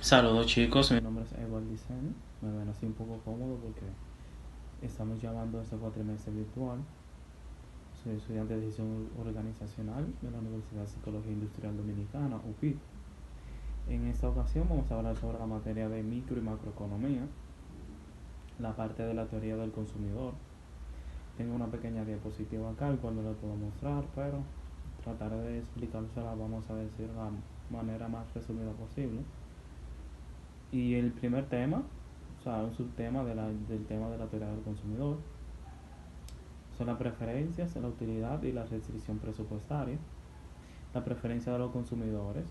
Saludos chicos, mi nombre es Edward Licen. Me ven así un poco cómodo porque estamos llevando este cuatrimestre virtual. Soy estudiante de gestión organizacional de la Universidad de Psicología Industrial Dominicana, UPI. En esta ocasión vamos a hablar sobre la materia de micro y macroeconomía, la parte de la teoría del consumidor. Tengo una pequeña diapositiva acá, el cual no la puedo mostrar, pero trataré de explicársela, vamos a decir, de la manera más resumida posible. Y el primer tema, o sea, un subtema del tema de la teoría del consumidor, son las preferencias, la utilidad y la restricción presupuestaria. La preferencia de los consumidores,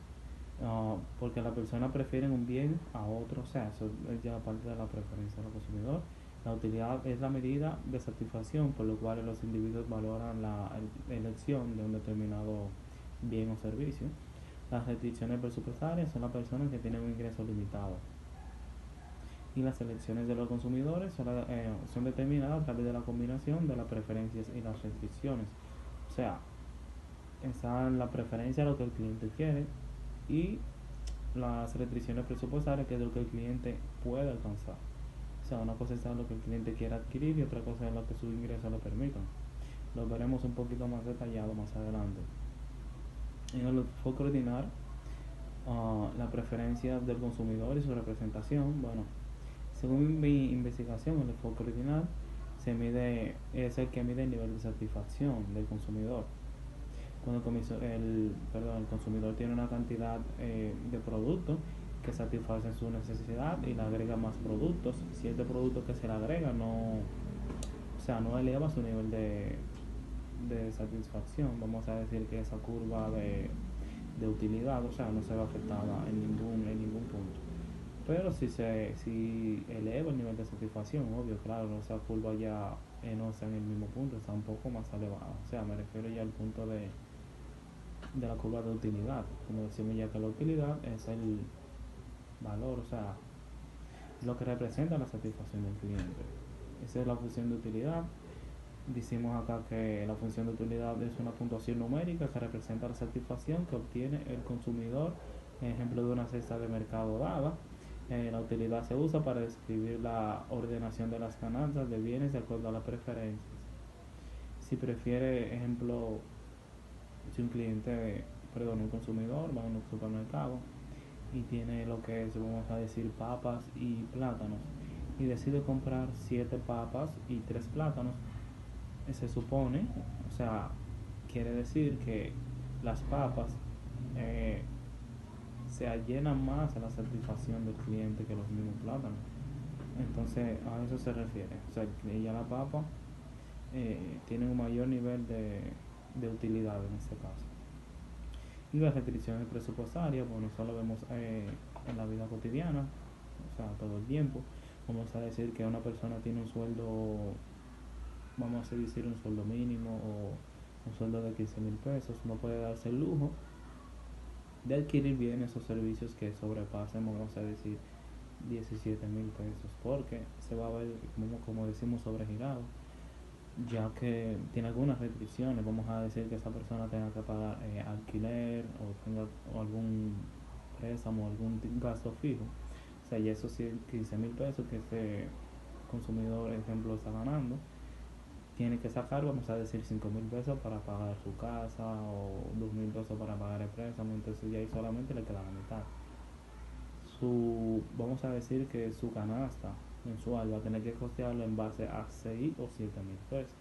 porque las personas prefieren un bien a otro, o sea, eso es ya parte de la preferencia del consumidor. La utilidad es la medida de satisfacción por lo cual los individuos valoran la elección de un determinado bien o servicio. Las restricciones presupuestarias son las personas que tienen un ingreso limitado. Y las elecciones de los consumidores son determinadas a través de la combinación de las preferencias y las restricciones. O sea, está la preferencia de lo que el cliente quiere y las restricciones presupuestarias, que es lo que el cliente puede alcanzar. O sea, una cosa es lo que el cliente quiere adquirir y otra cosa es lo que sus ingresos le permitan. Lo veremos un poquito más detallado más adelante. En el enfoque ordinario, la preferencia del consumidor y su representación, bueno, según mi investigación, el enfoque original es el que mide el nivel de satisfacción del consumidor. Cuando el consumidor tiene una cantidad de productos que satisfacen su necesidad y le agrega más productos, si este producto que se le agrega no eleva su nivel de satisfacción, vamos a decir que esa curva de utilidad, o sea, no se ve afectada en ningún punto. Pero si eleva el nivel de satisfacción, obvio, claro, esa curva ya no está en el mismo punto, está un poco más elevada. O sea, me refiero ya al punto de la curva de utilidad. Como decimos ya que la utilidad es el valor, o sea, es lo que representa la satisfacción del cliente. Esa es la función de utilidad. Decimos acá que la función de utilidad es una puntuación numérica que representa la satisfacción que obtiene el consumidor, ejemplo de una cesta de mercado dada. La utilidad se usa para describir la ordenación de las ganancias de bienes de acuerdo a las preferencias. Si prefiere, ejemplo, si un cliente, perdón, un consumidor va a un supermercado y tiene lo que es, vamos a decir, papas y plátanos, y decide comprar 7 papas y 3 plátanos, se supone, o sea, quiere decir que las papas eh, se llenan más a la satisfacción del cliente que los mismos plátanos. Entonces, a eso se refiere. O sea, ya la papa tiene un mayor nivel de utilidad en este caso. Y las restricciones presupuestarias, bueno, eso lo vemos en la vida cotidiana, o sea, todo el tiempo. Vamos a decir que una persona tiene un sueldo, vamos a decir un sueldo mínimo o un sueldo de 15,000 pesos, no puede darse el lujo de adquirir bienes o servicios que sobrepasen, vamos a decir, 17,000 pesos, porque se va a ver, como decimos, sobregirado, ya que tiene algunas restricciones. Vamos a decir que esa persona tenga que pagar alquiler o algún préstamo o algún gasto fijo. O sea, y esos 15,000 pesos que ese consumidor, ejemplo, está ganando, tiene que sacar, vamos a decir, 5,000 pesos para pagar su casa o 2,000 pesos para pagar el préstamo. Entonces ya ahí solamente le queda la mitad. Vamos a decir que su canasta mensual va a tener que costearlo en base a 6 o 7,000 pesos.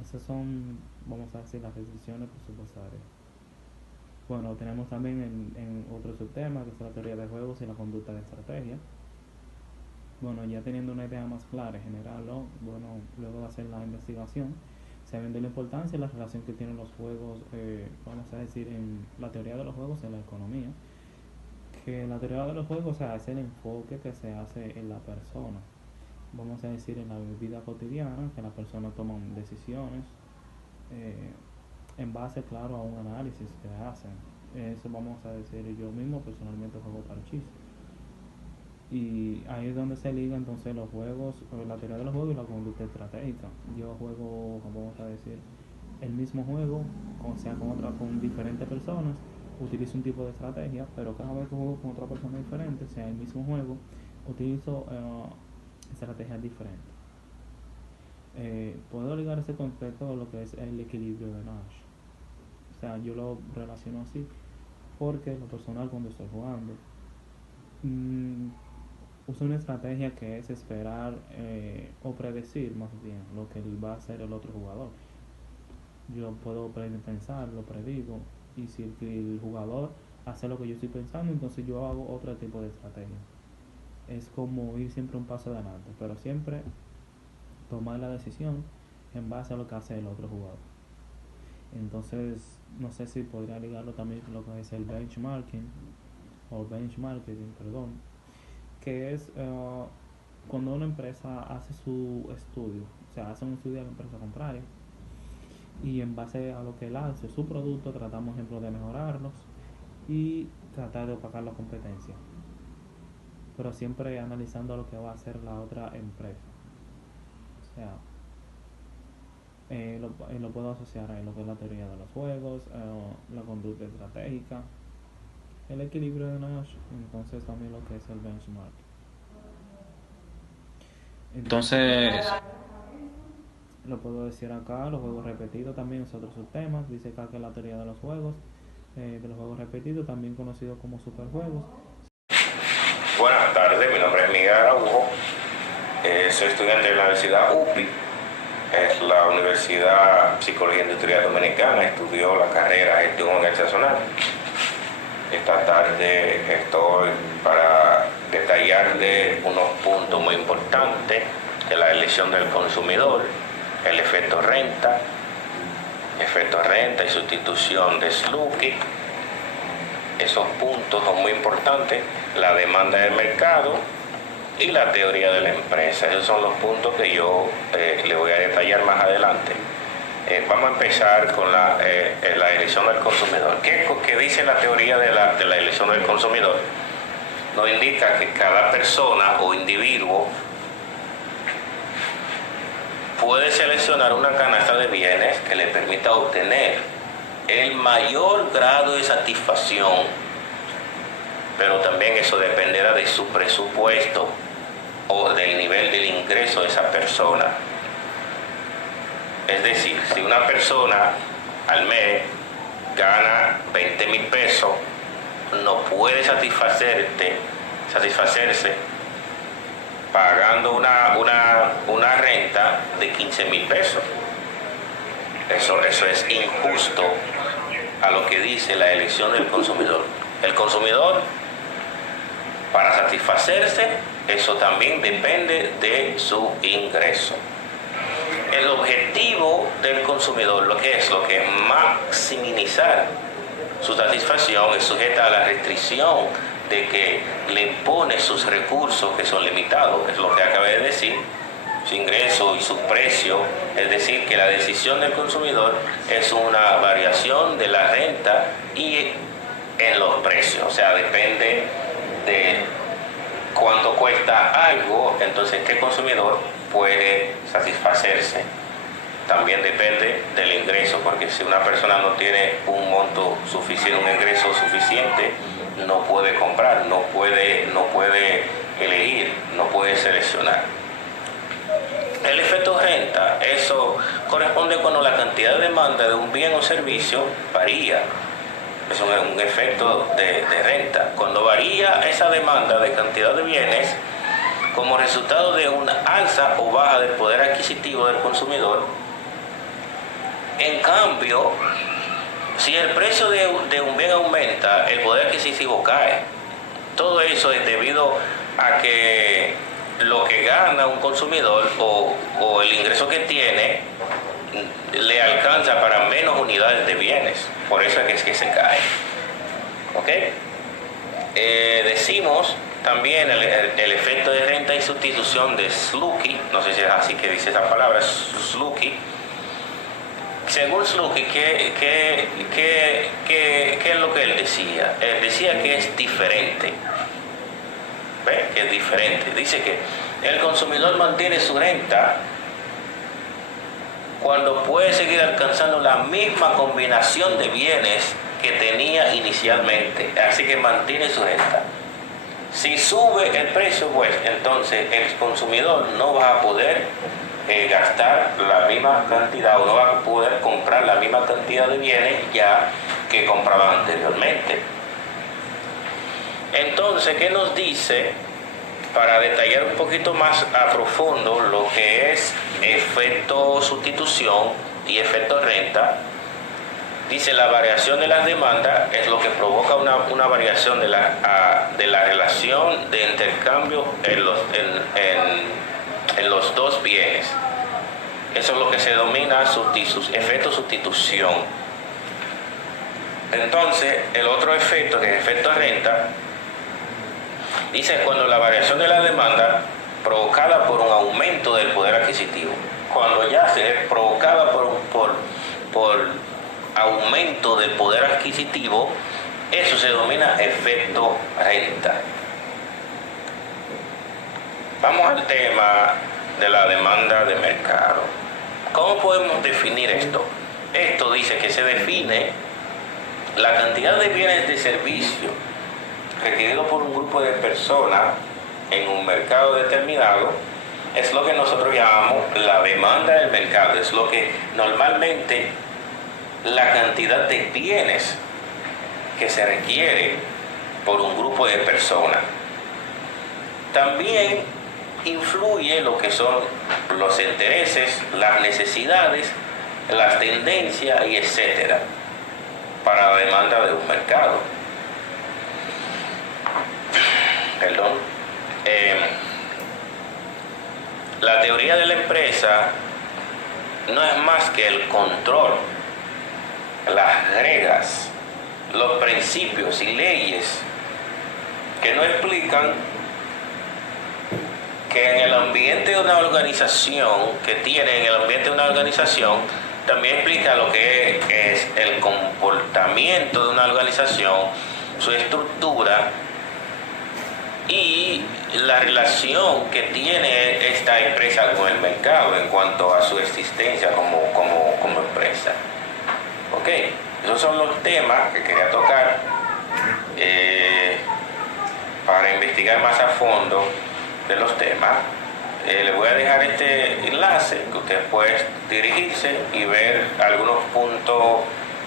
Esas son, vamos a decir, las restricciones presupuestarias. Bueno, tenemos también en otro subtema, que es la teoría de juegos y la conducta de estrategia. Bueno, ya teniendo una idea más clara en general, ¿no? Bueno, luego de hacer la investigación, se ve de la importancia y la relación que tienen los juegos, vamos a decir, en la teoría de los juegos en la economía. Que la teoría de los juegos, o sea, es el enfoque que se hace en la persona, vamos a decir, en la vida cotidiana, que las personas toman decisiones eh, en base, claro, a un análisis que hacen. Eso vamos a decir, yo mismo personalmente juego parchís. Y ahí es donde se liga entonces los juegos, la teoría de los juegos y la conducta estratégica. Yo juego, vamos a decir, el mismo juego, o sea, con diferentes personas, utilizo un tipo de estrategia, pero cada vez que juego con otra persona diferente, sea el mismo juego, utilizo estrategias diferentes. Puedo ligar ese concepto a lo que es el equilibrio de Nash. O sea, yo lo relaciono así porque lo personal cuando estoy jugando mmm, uso una estrategia que es esperar o predecir más bien lo que va a hacer el otro jugador. Yo puedo pensar, lo predigo, y si el jugador hace lo que yo estoy pensando, entonces yo hago otro tipo de estrategia. Es como ir siempre un paso adelante, pero siempre tomar la decisión en base a lo que hace el otro jugador. Entonces, no sé si podría ligarlo también con lo que es el benchmarking, o benchmarking, perdón, que es cuando una empresa hace su estudio, o sea, hace un estudio de la empresa contraria, y en base a lo que él hace, su producto, tratamos, ejemplo, de mejorarlos y tratar de opacar la competencia, pero siempre analizando lo que va a hacer la otra empresa. O sea, lo puedo asociar a lo que es la teoría de los juegos, la conducta estratégica, el equilibrio de Nash, entonces también lo que es el benchmark. Entonces, lo puedo decir acá, los juegos repetidos también es otro subtema. Dice acá que la teoría de los juegos repetidos, también conocido como superjuegos. Buenas tardes, mi nombre es Miguel Araujo, soy estudiante de la Universidad UPI, es la Universidad Psicología Industrial Dominicana, estudió la carrera Gestión Organizacional. Esta tarde estoy para detallarle unos puntos muy importantes de la elección del consumidor, el efecto renta y sustitución de Sluky. Esos puntos son muy importantes, la demanda del mercado y la teoría de la empresa. Esos son los puntos que yo le voy a detallar más adelante. Vamos a empezar con la elección del consumidor. ¿Qué dice la teoría de la elección del consumidor? Nos indica que cada persona o individuo puede seleccionar una canasta de bienes que le permita obtener el mayor grado de satisfacción, pero también eso dependerá de su presupuesto o del nivel del ingreso de esa persona. Es decir, si una persona al mes gana 20,000 pesos, no puede satisfacerse pagando una renta de 15,000 pesos. Eso es injusto a lo que dice la elección del consumidor. El consumidor, para satisfacerse, eso también depende de su ingreso. El objetivo del consumidor, lo que es maximizar su satisfacción, es sujeta a la restricción de que le impone sus recursos que son limitados, es lo que acabé de decir, su ingreso y su precio, es decir, que la decisión del consumidor es una variación de la renta y en los precios, o sea, depende de cuánto cuesta algo, entonces qué consumidor puede satisfacerse. También depende del ingreso, porque si una persona no tiene un monto suficiente, un ingreso suficiente, no puede comprar, no puede elegir, no puede seleccionar. El efecto renta, eso corresponde cuando la cantidad de demanda de un bien o servicio varía. Es un efecto de renta. Cuando varía esa demanda de cantidad de bienes como resultado de una alza o baja del poder adquisitivo del consumidor. En cambio, si el precio de un bien aumenta, el poder adquisitivo cae. Todo eso es debido a que lo que gana un consumidor o el ingreso que tiene le alcanza para menos unidades de bienes. Por eso es que se cae. ¿Ok? Decimos también el efecto de renta y sustitución de Sluky, no sé si es así que dice esa palabra, Sluky. Según Sluky, ¿qué es lo que él decía? Él decía que es diferente. ¿Ve? Que es diferente. Dice que el consumidor mantiene su renta cuando puede seguir alcanzando la misma combinación de bienes que tenía inicialmente, así que mantiene su renta. Si sube el precio, pues entonces el consumidor no va a poder gastar la misma cantidad o no va a poder comprar la misma cantidad de bienes ya que compraba anteriormente. Entonces, ¿qué nos dice? Para detallar un poquito más a profundo lo que es efecto sustitución y efecto renta, dice la variación de las demandas es lo que provoca una variación de la relación de intercambio en los dos bienes. Eso es lo que se denomina efecto sustitución. Entonces, el otro efecto, que es efecto renta, dice cuando la variación de la demanda provocada por un aumento del poder adquisitivo. Cuando ya se es provocada por aumento del poder adquisitivo, eso se denomina efecto renta. Vamos al tema de la demanda de mercado. ¿Cómo podemos definir esto? Esto dice que se define la cantidad de bienes de servicio requerido por un grupo de personas en un mercado determinado. Es lo que nosotros llamamos la demanda del mercado. Es lo que normalmente la cantidad de bienes que se requiere por un grupo de personas. También influye lo que son los intereses, las necesidades, las tendencias y etcétera para la demanda de un mercado. Perdón. La teoría de la empresa no es más que el control, las reglas, los principios y leyes que no explican que en el ambiente de una organización, también explica lo que es el comportamiento de una organización, su estructura y la relación que tiene esta empresa con el mercado en cuanto a su existencia como empresa. Ok, esos son los temas que quería tocar para investigar más a fondo de los temas. Les voy a dejar este enlace que ustedes pueden dirigirse y ver algunos puntos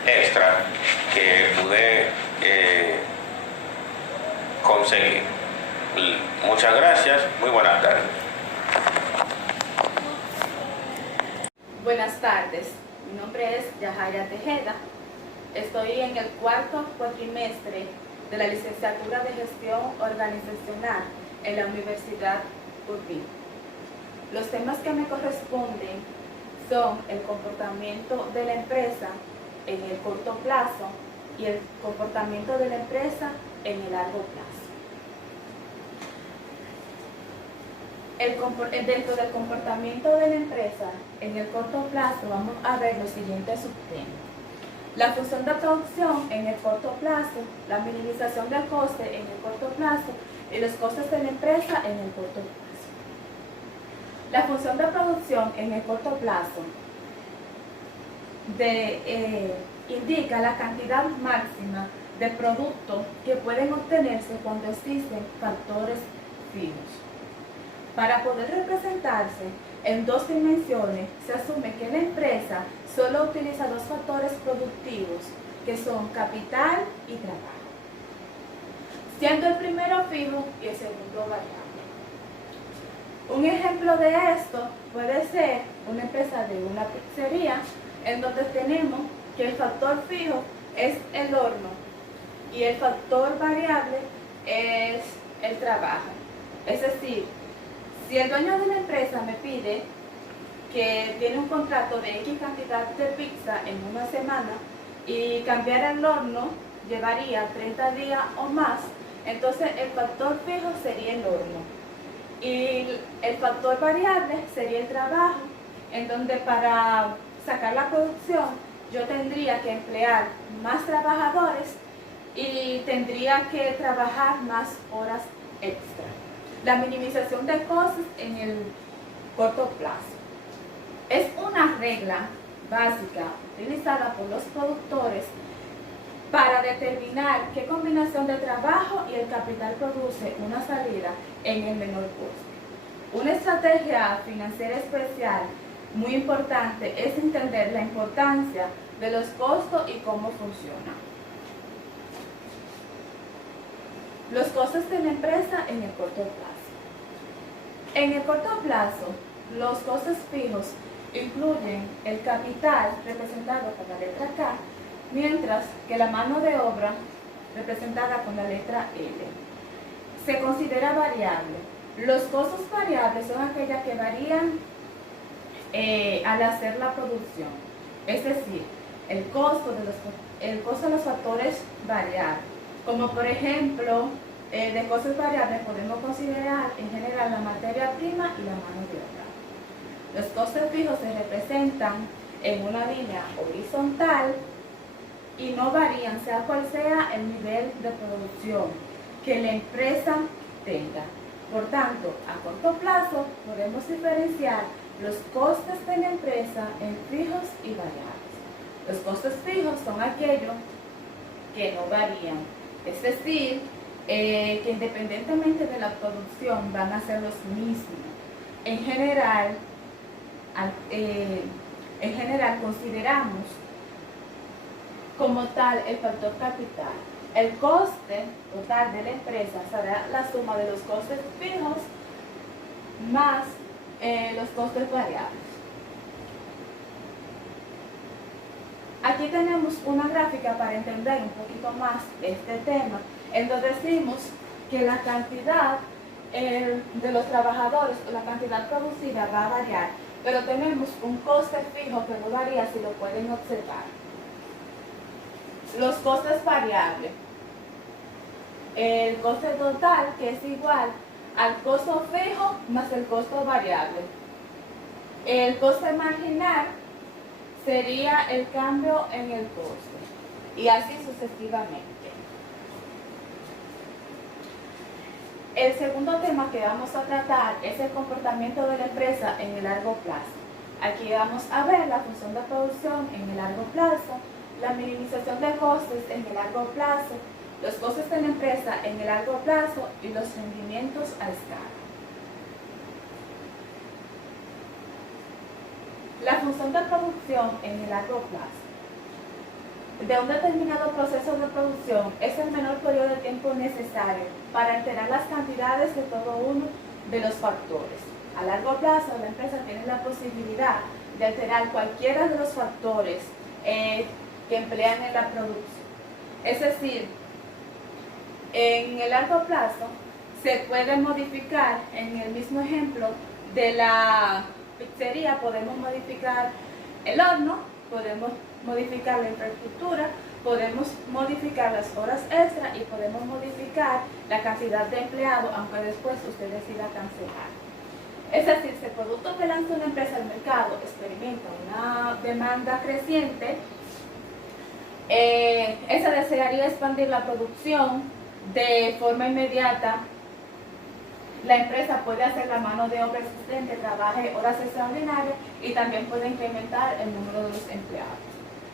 extra que pude conseguir. Muchas gracias, muy buenas tardes. Buenas tardes, mi nombre es Yajaira Tejeda. Estoy en el cuarto cuatrimestre de la licenciatura de Gestión Organizacional en la Universidad Urbí. Los temas que me corresponden son el comportamiento de la empresa en el corto plazo y el comportamiento de la empresa en el largo plazo. Dentro del comportamiento de la empresa en el corto plazo vamos a ver los siguientes subtemas. La función de producción en el corto plazo, la minimización del coste en el corto plazo y los costes de la empresa en el corto plazo. La función de producción en el corto plazo indica la cantidad máxima de productos que pueden obtenerse cuando existen factores fijos. Para poder representarse en dos dimensiones, se asume que la empresa solo utiliza dos factores productivos, que son capital y trabajo, siendo el primero fijo y el segundo variable. Un ejemplo de esto puede ser una empresa de una pizzería, en donde tenemos que el factor fijo es el horno y el factor variable es el trabajo. Es decir, si el dueño de la empresa me pide que tiene un contrato de X cantidad de pizza en una semana y cambiar el horno llevaría 30 días o más, entonces el factor fijo sería el horno y el factor variable sería el trabajo, en donde para sacar la producción yo tendría que emplear más trabajadores y tendría que trabajar más horas extra. La minimización de costos en el corto plazo es una regla básica utilizada por los productores para determinar qué combinación de trabajo y el capital produce una salida en el menor costo. Una estrategia financiera especial muy importante es entender la importancia de los costos y cómo funcionan. Los costos de la empresa en el corto plazo. En el corto plazo, los costos fijos incluyen el capital representado con la letra K, mientras que la mano de obra representada con la letra L se considera variable. Los costos variables son aquellas que varían al hacer la producción, es decir, el costo de los factores variables, como por ejemplo, de costos variables podemos considerar en general la materia prima y la mano de obra. Los costos fijos se representan en una línea horizontal y no varían, sea cual sea el nivel de producción que la empresa tenga. Por tanto, a corto plazo podemos diferenciar los costes de la empresa en fijos y variables. Los costes fijos son aquellos que no varían, es decir, que independientemente de la producción van a ser los mismos. En general consideramos como tal el factor capital. El coste total de la empresa será la suma de los costes fijos más los costes variables. Aquí tenemos una gráfica para entender un poquito más este tema, en donde decimos que la cantidad de los trabajadores, la cantidad producida va a variar, pero tenemos un coste fijo que no varía, si lo pueden observar. Los costes variables. El coste total, que es igual al costo fijo más el costo variable. El coste marginal sería el cambio en el coste, y así sucesivamente. El segundo tema que vamos a tratar es el comportamiento de la empresa en el largo plazo. Aquí vamos a ver la función de producción en el largo plazo, la minimización de costes en el largo plazo, los costes de la empresa en el largo plazo y los rendimientos a escala. La función de producción en el largo plazo. De un determinado proceso de producción es el menor periodo de tiempo necesario para alterar las cantidades de todo uno de los factores. A largo plazo, la empresa tiene la posibilidad de alterar cualquiera de los factores que emplean en la producción. Es decir, en el largo plazo se puede modificar, en el mismo ejemplo de la pizzería, podemos modificar el horno, podemos modificar la infraestructura, podemos modificar las horas extra y podemos modificar la cantidad de empleados, aunque después usted decida cancelar. Es decir, si el producto que lanza una empresa al mercado experimenta una demanda creciente, esa desearía expandir la producción de forma inmediata. La empresa puede hacer la mano de obra existente, trabaje horas extraordinarias y también puede incrementar el número de los empleados.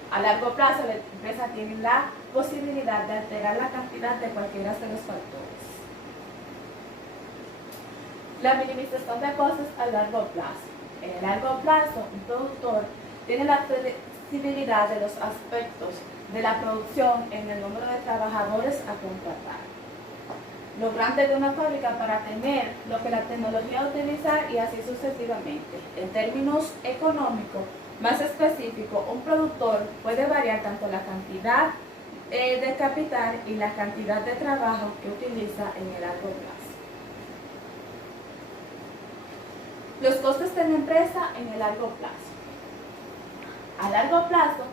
A largo plazo, la empresa tiene la posibilidad de alterar la cantidad de cualquiera de los factores. La minimización de costos a largo plazo. En el largo plazo, un productor tiene la flexibilidad de los aspectos de la producción en el número de trabajadores a contratar. Lo grande de una fábrica para tener lo que la tecnología utiliza y así sucesivamente. En términos económicos más específicos, un productor puede variar tanto la cantidad de capital y la cantidad de trabajo que utiliza en el largo plazo. Los costes de la empresa en el largo plazo. A largo plazo,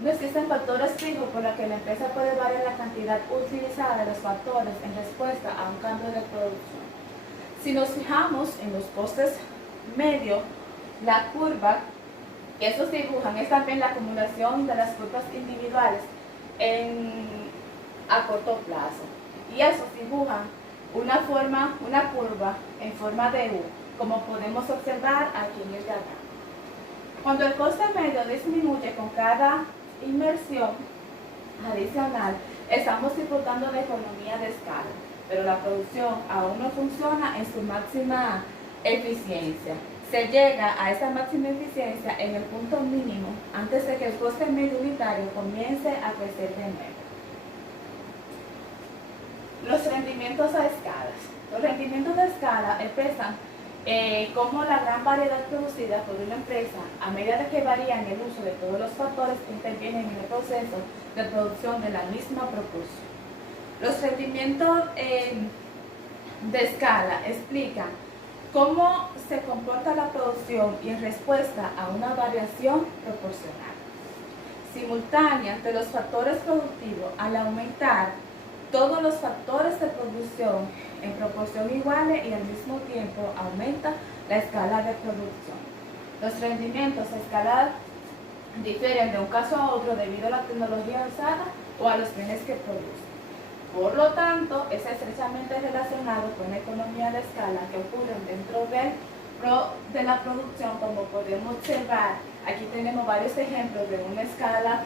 no existen factores fijos por los que la empresa puede variar la cantidad utilizada de los factores en respuesta a un cambio de producción. Si nos fijamos en los costes medios, la curva que estos dibujan es también la acumulación de las curvas individuales a corto plazo. Y esos dibujan una curva en forma de U, como podemos observar aquí en el diagrama. Cuando el coste medio disminuye con cada inmersión, Adicional, estamos disfrutando de economía de escala, pero la producción aún no funciona en su máxima eficiencia. Se llega a esa máxima eficiencia en el punto mínimo antes de que el coste medio unitario comience a crecer de nuevo. Los rendimientos a escalas. Los rendimientos de escala expresan cómo la gran variedad producida por una empresa, a medida de que varía en el uso de todos los factores que intervienen en el proceso de producción de la misma proporción. Los rendimientos de escala explican cómo se comporta la producción y en respuesta a una variación proporcional simultánea de los factores productivos. Al aumentar todos los factores de producción en proporción iguales y al mismo tiempo aumenta la escala de producción. Los rendimientos a escala difieren de un caso a otro debido a la tecnología usada o a los bienes que producen. Por lo tanto, es estrechamente relacionado con la economía de escala que ocurre dentro de la producción, como podemos observar. Aquí tenemos varios ejemplos de una escala,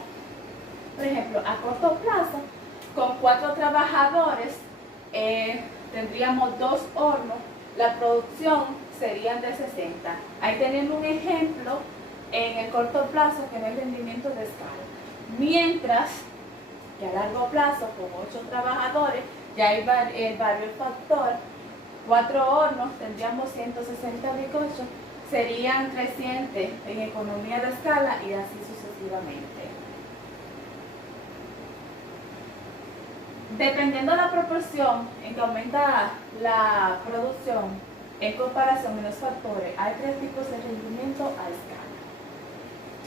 por ejemplo, a corto plazo, con 4 trabajadores, tendríamos 2 hornos, la producción serían de 60. Ahí tenemos un ejemplo en el corto plazo que no es rendimiento de escala. Mientras que a largo plazo, con 8 trabajadores, ya hay varios factor, 4 hornos, tendríamos 160 bizcochos, serían 300 en economía de escala y así sucesivamente. Dependiendo de la proporción en que aumenta la producción en comparación de los factores, hay 3 tipos de rendimiento a escala.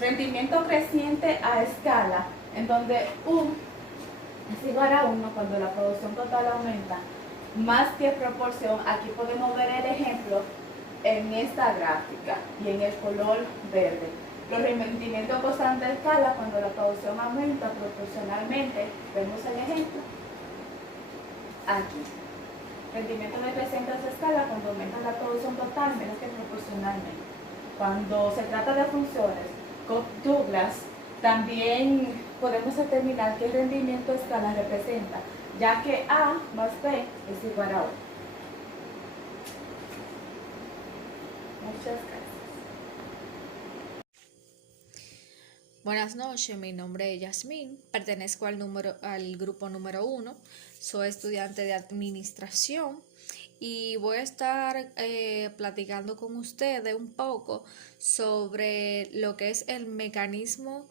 Rendimiento creciente a escala, en donde U es igual a 1 cuando la producción total aumenta más que proporción. Aquí podemos ver el ejemplo en esta gráfica y en el color verde. Los rendimientos constantes a escala cuando la producción aumenta proporcionalmente. Vemos el ejemplo aquí. Rendimiento decreciente a escala cuando aumenta la producción total menos que proporcionalmente. Cuando se trata de funciones, Cobb-Douglas, también podemos determinar qué rendimiento a escala representa, ya que A más B es igual a 1. Muchas gracias. Buenas noches, mi nombre es Yasmín, pertenezco al grupo número 1, soy estudiante de administración y voy a estar platicando con ustedes un poco sobre lo que es el mecanismo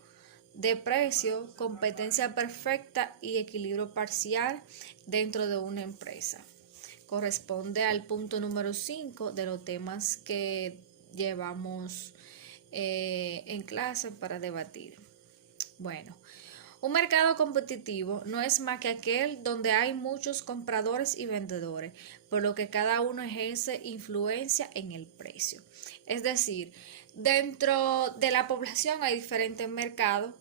de precio, competencia perfecta y equilibrio parcial dentro de una empresa. Corresponde al punto número 5 de los temas que llevamos en clase para debatir. Bueno, un mercado competitivo no es más que aquel donde hay muchos compradores y vendedores, por lo que cada uno ejerce influencia en el precio. Es decir, dentro de la población hay diferentes mercados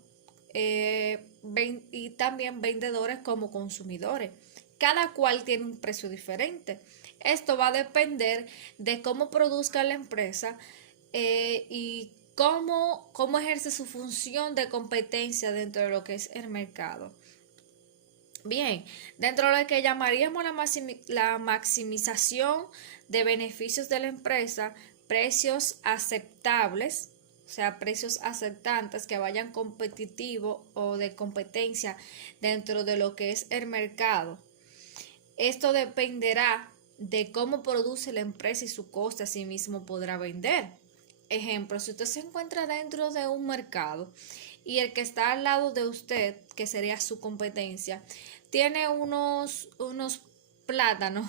y también vendedores como consumidores. Cada cual tiene un precio diferente. Esto va a depender de cómo produzca la empresa y cómo ejerce su función de competencia dentro de lo que es el mercado. Bien, dentro de lo que llamaríamos la maximización de beneficios de la empresa, precios aceptables, o sea, precios aceptantes que vayan competitivos o de competencia dentro de lo que es el mercado. Esto dependerá de cómo produce la empresa y su coste, asimismo podrá vender. Ejemplo, si usted se encuentra dentro de un mercado y el que está al lado de usted, que sería su competencia, tiene unos plátanos,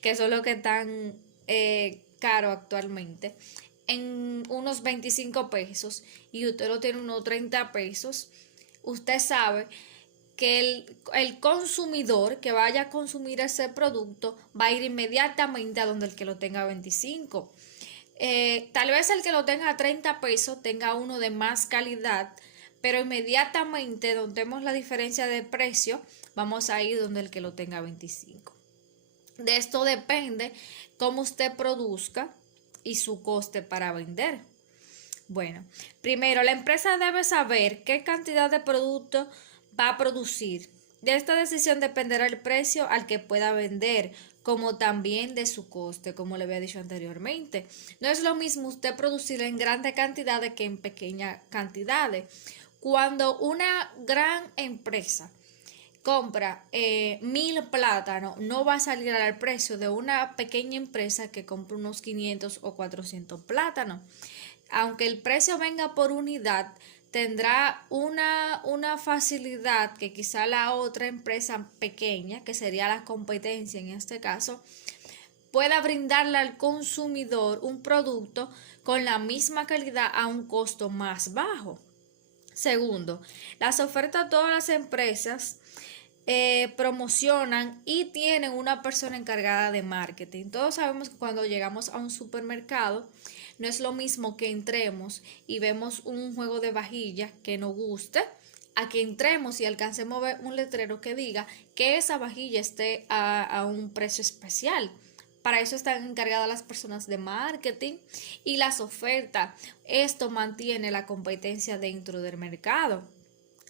que son los que están caros actualmente, en unos 25 pesos y usted lo tiene unos 30 pesos, usted sabe que el consumidor que vaya a consumir ese producto va a ir inmediatamente a donde el que lo tenga 25. Tal vez el que lo tenga a 30 pesos tenga uno de más calidad, pero inmediatamente donde vemos la diferencia de precio, vamos a ir donde el que lo tenga a 25. De esto depende cómo usted produzca y su coste para vender. Bueno, primero la empresa debe saber qué cantidad de producto va a producir. De esta decisión dependerá el precio al que pueda vender, como también de su coste, como le había dicho anteriormente. No es lo mismo usted producir en grandes cantidades que en pequeñas cantidades. Cuando una gran empresa compra 1000 plátanos, no va a salir al precio de una pequeña empresa que compra unos 500 o 400 plátanos. Aunque el precio venga por unidad, tendrá una facilidad que quizá la otra empresa pequeña, que sería la competencia en este caso, pueda brindarle al consumidor un producto con la misma calidad a un costo más bajo. Segundo, las ofertas de todas las empresas promocionan y tienen una persona encargada de marketing. Todos sabemos que cuando llegamos a un supermercado no es lo mismo que entremos y vemos un juego de vajillas que nos guste, a que entremos y alcancemos a ver un letrero que diga que esa vajilla esté a un precio especial. Para eso están encargadas las personas de marketing y las ofertas. Esto mantiene la competencia dentro del mercado.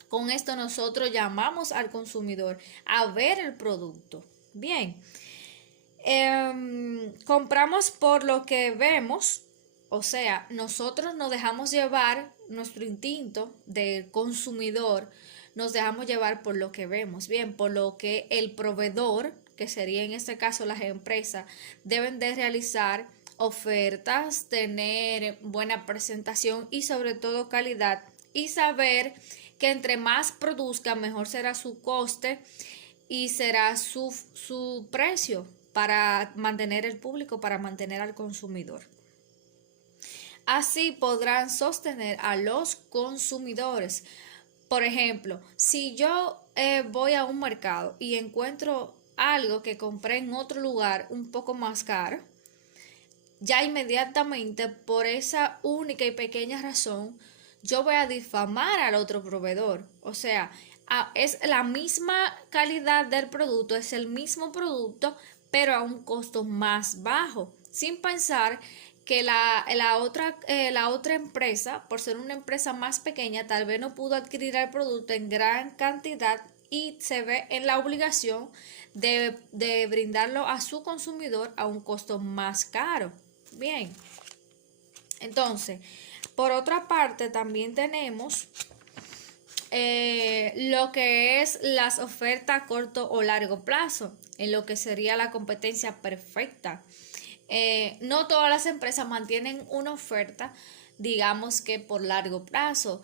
Con esto nosotros llamamos al consumidor a ver el producto. Bien, compramos por lo que vemos, o sea, nosotros nos dejamos llevar, nuestro instinto de consumidor, nos dejamos llevar por lo que vemos, bien, por lo que el proveedor, que sería en este caso las empresas, deben de realizar ofertas, tener buena presentación y sobre todo calidad y saber que entre más produzca mejor será su coste y será su precio para mantener el público, para mantener al consumidor. Así podrán sostener a los consumidores. Por ejemplo, si yo voy a un mercado y encuentro algo que compré en otro lugar un poco más caro, ya inmediatamente por esa única y pequeña razón, yo voy a difamar al otro proveedor. O sea, es la misma calidad del producto, es el mismo producto, pero a un costo más bajo, sin pensar que la otra empresa, por ser una empresa más pequeña, tal vez no pudo adquirir el producto en gran cantidad y se ve en la obligación de brindarlo a su consumidor a un costo más caro. Bien, entonces, por otra parte, también tenemos lo que es las ofertas a corto o largo plazo, en lo que sería la competencia perfecta. No todas las empresas mantienen una oferta, digamos que por largo plazo.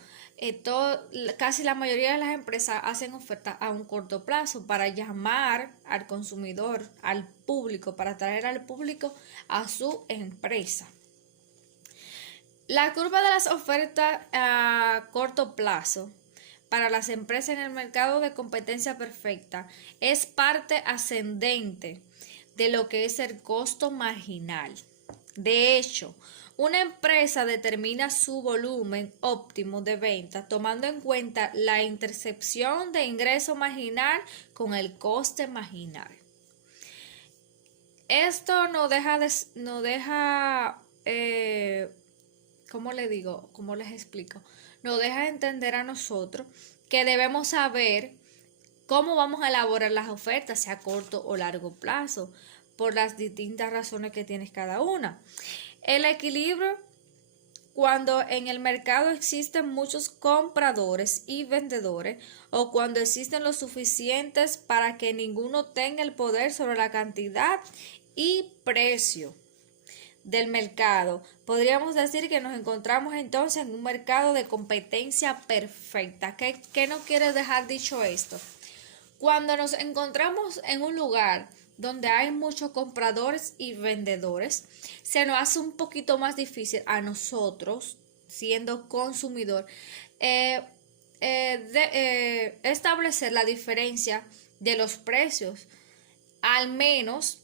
Casi la mayoría de las empresas hacen ofertas a un corto plazo para llamar al consumidor, al público, para atraer al público a su empresa. La curva de las ofertas a corto plazo para las empresas en el mercado de competencia perfecta es parte ascendente de lo que es el costo marginal. De hecho, una empresa determina su volumen óptimo de venta tomando en cuenta la intercepción de ingreso marginal con el coste marginal. Esto no deja ¿cómo le digo? ¿Cómo les explico? Nos deja entender a nosotros que debemos saber cómo vamos a elaborar las ofertas, sea a corto o largo plazo, por las distintas razones que tienes cada una. El equilibrio, cuando en el mercado existen muchos compradores y vendedores, o cuando existen los suficientes para que ninguno tenga el poder sobre la cantidad y precio del mercado. Podríamos decir que nos encontramos entonces en un mercado de competencia perfecta. ¿Qué nos quiere dejar dicho esto? Cuando nos encontramos en un lugar donde hay muchos compradores y vendedores, se nos hace un poquito más difícil a nosotros, siendo consumidor, establecer la diferencia de los precios, al menos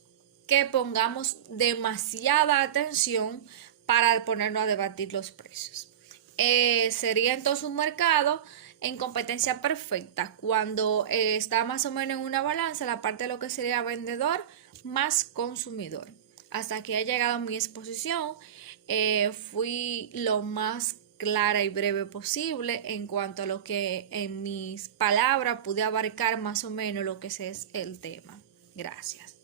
que pongamos demasiada atención para ponernos a debatir los precios. Sería entonces un mercado en competencia perfecta cuando está más o menos en una balanza la parte de lo que sería vendedor más consumidor. Hasta aquí ha llegado mi exposición. Fui lo más clara y breve posible en cuanto a lo que en mis palabras pude abarcar más o menos lo que es el tema. Gracias.